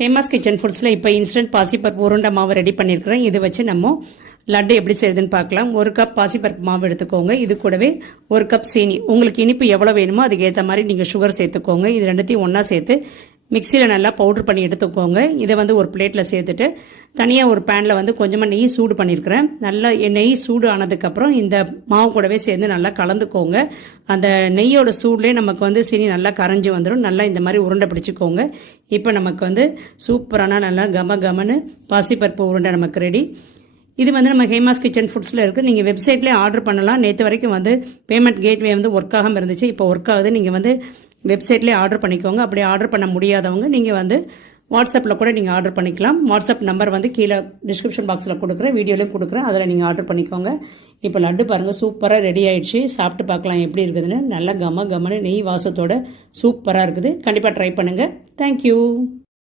Hema's kitchen ஃபுட்ஸில் இப்போ instant பாசிப்பருப்பு உருண்டை மாவு ரெடி பண்ணியிருக்கிறேன். இது வச்சு நம்ம லட்டு எப்படி செய்யுதுன்னு பார்க்கலாம். 1 கப் பாசிப்பருப்பு மாவு எடுத்துக்கோங்க. இது கூடவே 1 கப் சீனி, உங்களுக்கு இனிப்பு எவ்வளோ வேணுமோ அதுக்கு ஏற்ற மாதிரி நீங்கள் சுகர் சேர்த்துக்கோங்க. இது ரெண்டுத்தையும் ஒன்றா சேர்த்து மிக்சியில் நல்லா பவுடர் பண்ணி எடுத்துக்கோங்க. இதை வந்து ஒரு பிளேட்டில் சேர்த்துட்டு தனியாக ஒரு பேனில் வந்து கொஞ்சமாக நெய் சூடு பண்ணியிருக்கிறேன். நல்லா நெய் சூடு ஆனதுக்கப்புறம் இந்த மாவு கூடவே சேர்ந்து நல்லா கலந்துக்கோங்க. அந்த நெய்யோட சூட்லேயே நமக்கு வந்து சீனி நல்லா கரைஞ்சி வந்துடும். நல்லா இந்த மாதிரி உருண்டை பிடிச்சிக்கோங்க. இப்போ நமக்கு வந்து சூப்பரான நல்லா கமன்னு பாசிப்பருப்பு உருண்டை நமக்கு ரெடி. இது வந்து நம்ம ஹேமாஸ் கிச்சன் ஃபுட்ஸில் இருக்குது. நீங்கள் வெப்சைட்லேயே ஆர்டர் பண்ணலாம். நேற்று வரைக்கும் வந்து பேமெண்ட் கேட்வே வந்து ஒர்க் ஆகாமல் இருந்துச்சு. இப்போ ஒர்க் ஆகுது. நீங்கள் வந்து வெப்சைட்லேயே ஆர்டர் பண்ணிக்கோங்க. அப்படி ஆர்டர் பண்ண முடியாதவங்க நீங்கள் வந்து வாட்ஸ்அப்பில் கூட நீங்கள் ஆர்டர் பண்ணிக்கலாம். வாட்ஸ்அப் நம்பர் வந்து கீழே டிஸ்கிரிப்ஷன் பாக்ஸில் கொடுக்குறேன், வீடியோலையும் கொடுக்குறேன். அதில் நீங்கள் ஆர்டர் பண்ணிக்கோங்க. இப்போ லட்டு பாருங்கள், சூப்பராக ரெடி ஆயிடுச்சு. சாப்பிட்டு பார்க்கலாம் எப்படி இருக்குதுன்னு. நல்லா கமன்னு நெய் வாசத்தோட சூப்பராக இருக்குது. கண்டிப்பாக ட்ரை பண்ணுங்கள். தேங்க்யூ.